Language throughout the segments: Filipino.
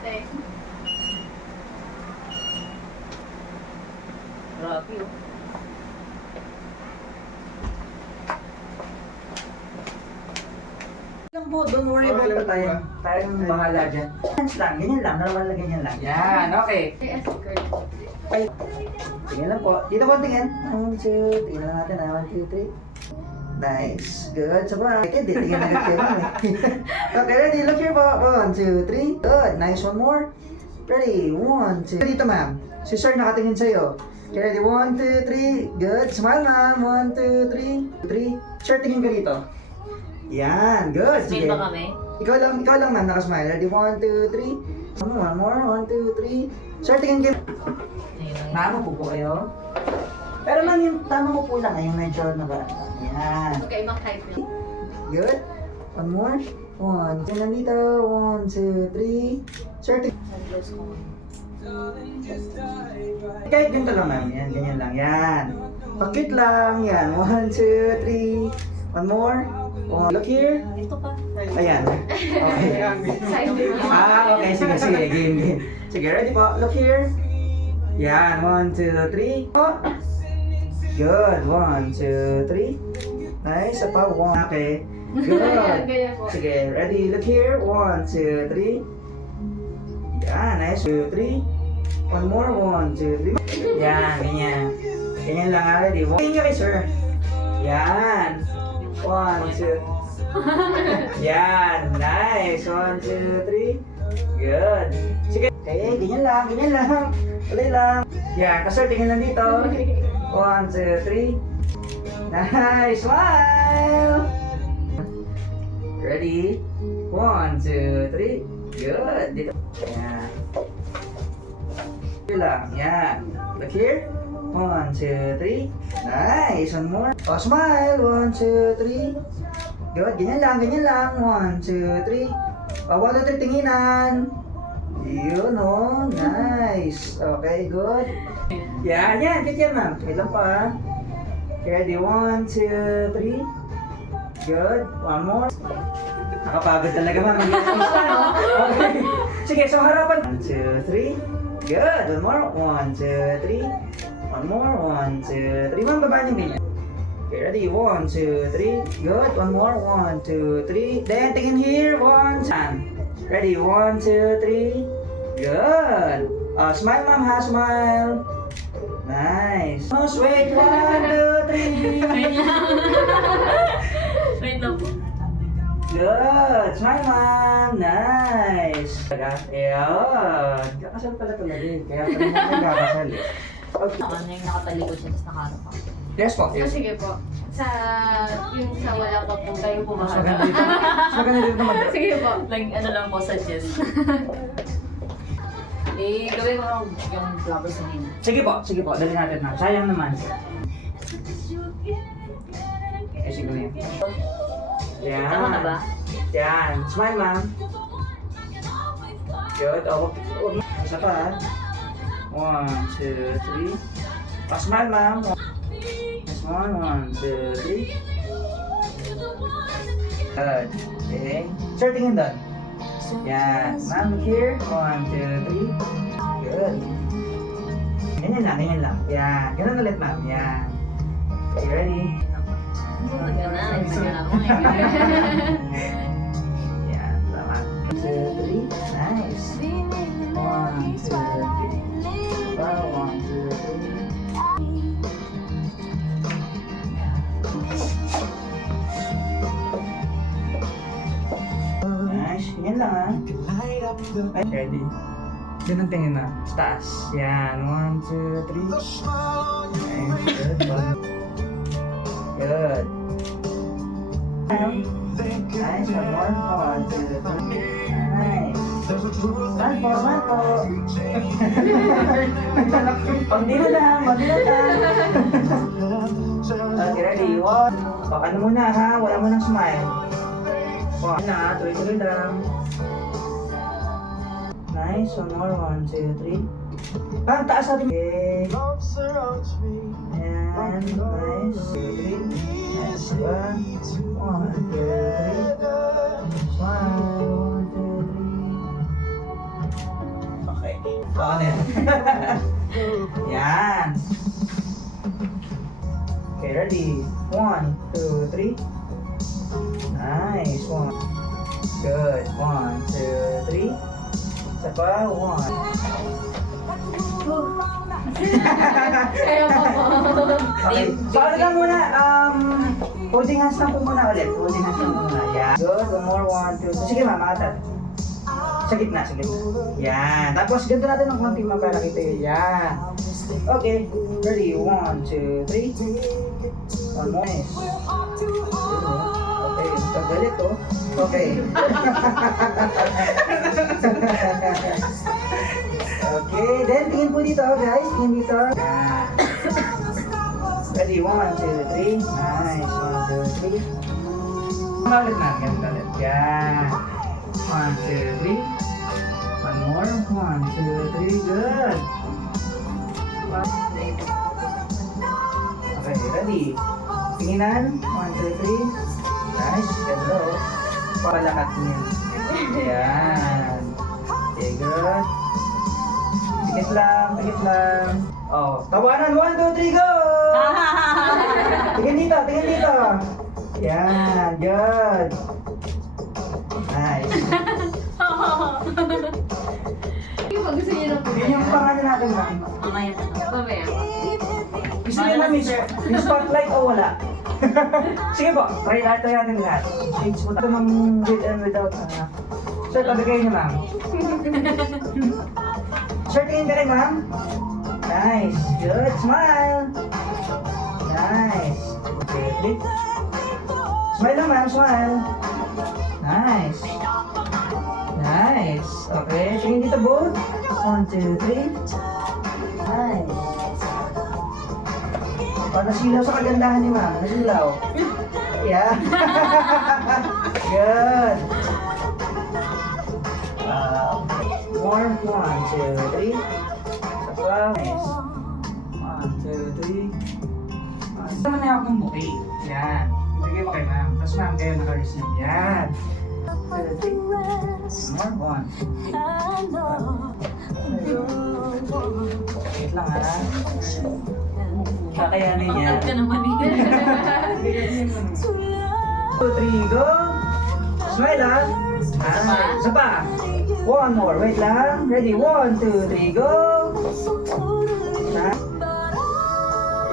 ate. Grabe oh. Lang po, don't worry about it. Tayong bahala dyan. Ganyan lang, normal na ganyan lang. Yan, okay. Kaya skirt. Ay, tingnan lang po. Dito po tingin. 1, 2, tingnan lang natin ha. 1, 2, 3. Nice. Good. Sabay. Hindi, tingnan agad kayo lang eh. Okay, ready? Look here po. 1, 2, 3. Good. Nice. One more. Ready? 1, 2. Dito ma'am. Si sir nakatingin sa'yo. Okay, ready? 1, 2, 3. Good. Smile ma'am. 1, 2, 3. 3. Sir, tingin ka dito. Yan. Good. Smile Sige. ba kami? Ikaw lang ma'am. Nakasmile. Ready? 1, 2, 3. One more. 1, 2, 3. Sir, tingin kayo. Ma'am, upo po kayo. Pero ma'am, yung tama mo po lang, yung medyo nabarata. Yan. Magkaibang type lang. Good. One more. 1. Tingnan dito. 1, 2, 3. Sir, kahit ganito lang ma'am. Yan, ganyan lang. Yan. Pakit lang. Yan. 1, 2, 3. One more. Look here. Dito ka. Ayan. Okay. Side view. Okay. Sige. Game. Sige, ready po. Look here. Yan. 1, 2, 3. Oh. Good. 1, 2, 3. Nice. Apa. 1. Okay. Good. Ganyan po. Sige, ready? Look here. 1, 2, 3. Yan. Nice. 2, 3. One more. 1, 2, 3. Yan. Ganyan. Ganyan lang ha. Ready? Tingin nyo kay sir. Yan. 1, 2. Yan. Nice. 1, 2, 3. Good. Sige. Okay, ganyan lang. Tuloy lang. Yan. Kasir, tingin lang dito. 1, 2, 3. Nice. Smile. Ready? 1, 2, 3. Good. Dito. Yan. Tuloy lang. Yan. Look here. 1, 2, 3. Nice. One more. Oh, smile. 1, 2, 3. Good. Ganyan lang. 1, 2, 3. Oh, 1, 2, 3. Tinginan. Yun, oh. Nice. Okay, good. Yan. Ganyan, ma'am. Wait lang pa. Ready? 1, 2, 3. Good. One more. Nakapagod talaga, ma'am. Okay. Sige, so harapan. 1, 2, 3. Good. One more. 1, 2, 3. One more. 1, 2, 3. Ma'am, babaan yung ganyan. Okay, ready? 1, 2, 3. Good. One more. 1, 2, 3. Then, tingin here. 1, 2. Ready? 1, 2, 3. Good. Smile, ma'am, ha? Smile. Nice. Nose, wait. 1, 2, 3. Wait lang. Wait lang po. Good. Smile, ma'am. Nice. Ayan. Kakasal pala talaga eh. Kaya pala natin kakasal eh. Okay. Ano yung nakatalikod siya tapos nakaharap ka? Yes po. So, sige po. Yung sa wala pa po kayo Mas pumaharap. maganda dito. Mas maganda dito naman. Sige po. Like, ano lang po, suggest. Gawin ko yung flowers sa nina. Sige po. Dali natin na. Sayang naman. Sige yun. Yan. Tama na ba? Yan. Smile, ma'am. Good. Isa pa ha. 1, 2, 3. Smile, ma'am. This one. 1, 2, 3. Good. Okay. Sir, tingin doon. Yan. Ma'am, here. 1, 2, 3. Good. Ganyan lang. Yan. Ganun ulit, ma'am. Yan. Okay, ready? Ganun. Ganun mo eh. Yan. Salamat. 1, 2, 3. Nice. 1, 2, 3. 1, 2, 3. Nice. Ganyan lang ha. Ay, ready? Ganun tingin na. Taas. Yan. 1, 2, 3. Nice. Good. Nice. One more. 1, 2, 3. Nice. Smile po. Pagdi na lang. Okay, ready? 1. Ano muna ha? Wala mo nang smile. 1 na. Tuloy-tuloy lang. Nice. One more. 1, 2, 3. Parang taas natin. Okay. And nice. 2, 3. Nice. 1, 2, 3. Smile. 1, 2, 3. ready? 1, 2, 3. Nice. 1. Good. 1, 2, 3. Isa pa. 1. Kaya pa po. Okay. So, ano lang muna? Holding hands lang po muna ulit. Holding hands lang po muna. Yeah. Good. One more. 1, 2, 3. Sige, ma'am. Makatat. Sa gitna. Sa gitna. Yan. Tapos, ganito natin ng konti ma'am para kita yun. Yan. Okay. Ready? 1, 2, 3. One more. Nice. Okay. Tagalit oh. Okay. Okay. Then, tingin po dito guys. Tingin dito. Yan. Ready? 1, 2, 3. Nice. 1, 2, 3. Ulit na. Ganito ulit. Yan. 1, 2, 3. One more. 1, 2, 3. Good. Okay, ready? Tinginan. 1, 2, 3. Nice. Ganda oh. Palakat niya. Yan. Okay, good. Tikit lang, tikit lang. Oh, tawanan. 1, 2, 3, go! Tingin dito, tingin dito. Yan, good. Nice. Yung pag gusto niyo na po. Yun yung pangalan natin, ma'am. Mamaya na. Mamaya. Gusto niyo ma'am, yung spotlight o wala? Sige po, try natin lahat. Shades po tayo ma'am with and without. Sir, tabi kayo niyo ma'am. Sir, tingin ka rin ma'am. Nice, good, smile. Nice. Okay, smile lang ma'am, smile. Nice. Nice. Okay, tingin dito both. 1, 2, 3. Nice. Nasilaw sa kagandahan ni ma'am. Nasilaw. Yeah. Good. More. 1, 2, 3. Nice. 1, 2, 3. Naman na akong bouquet. Yan. Ibigay mo kay ma'am. Tapos ma'am, kayo naka-receive. Yan. 2, 3. More. 1. Wait lang ha. Kakayanin niya. At ka naman eh. 2, 3, go! Smile ha! Isa pa! One more, wait lang. Ready? 1, 2, 3, go!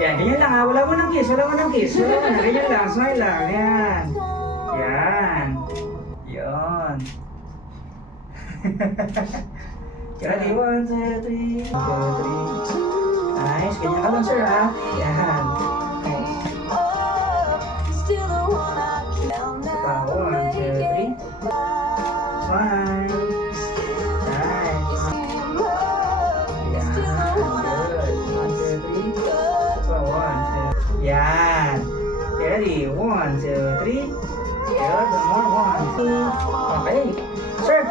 Yan, ganyan lang ha. Wala mo ng kiss, wala mo ng kiss. Wala mo na, ganyan lang. Smile lang. Yan. Yan. Yan. Ready? 1, 2, 3. 2, 3. Nice. Ganyan ka lang, sir, ha? Yan. Nice. Pa, 1, 2, 3. Smile. Nice. Yan. Good. 1, 2, 3. Pa, 1, 2. Yan. Ready? 1, 2, 3. Good. One more. 1, 2. Okay. Sir.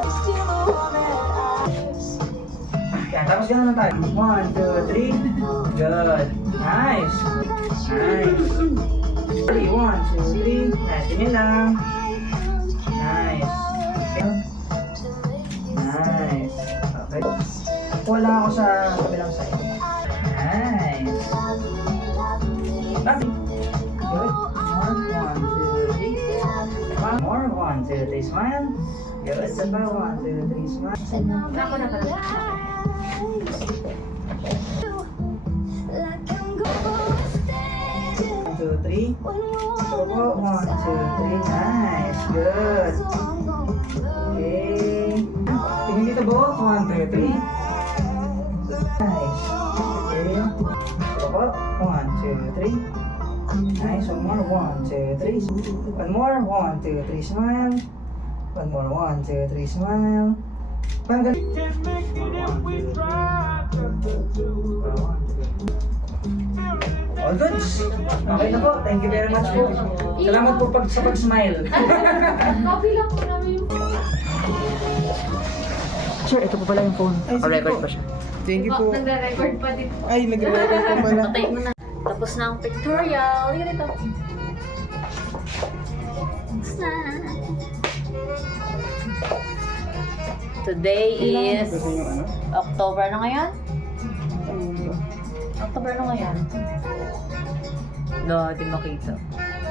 Yan, tapos gano'n lang tayo. 1, 2, 3. Good. Nice. Nice. Ready? 1, 2, 3. Nice. Ganyan lang. Nice. Nice. Okay. Wala ako sa kabilang side. Nice. Nothing. Good. 1, 2, 3. One more. 1, 2, 3. Smile. Good. Saba. 1, 2, 3. Smile. Ako na pala. 1, 2, 3. So, 1, 2, 3. Nice. Good. Okay. Tingin dito bo. 1, 2, 3. Nice. Okay. So, 1, 2, 3. Nice. One more. 1, 2, 3. One more. 1, 2, 3. Smile. One more. 1, 2, 3. Smile. Panggal. 1, 2, 3. All good. Okay na po. Thank you very much po. Salamat po sa pag-smile. Copy lang po namin yung Sir, ito po pala yung phone. Ay, sige Record po. pa siya. Thank you po. Nagre-record pa dito. Ay, nagre-record po pala. Patay mo na. Tapos na ang pictorial. Liga dito. Tapos na. Today is Ito yung ano? October na ngayon? October na ngayon. No, di makita.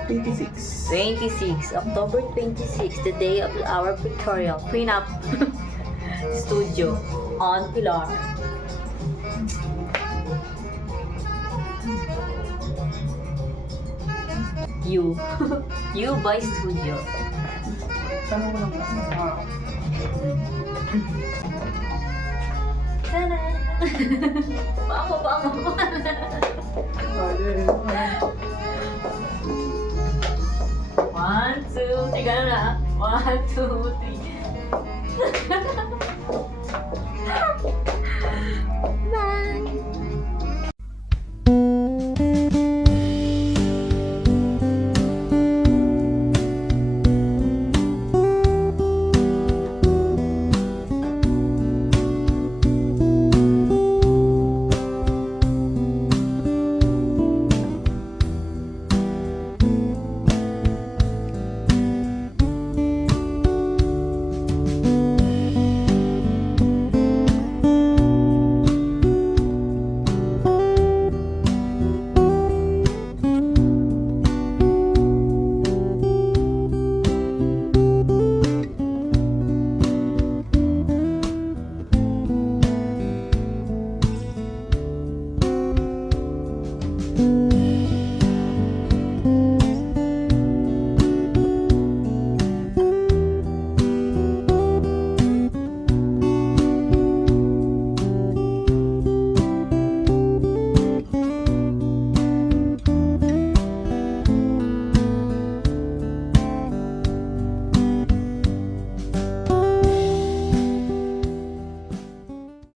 26. 26, October 26, the day of our pictorial prenup studio on Pilar. You. You by studio. Tanong ko lang. Tada! Bango, bango. One, two, three, ganun na. 1, 2, 3.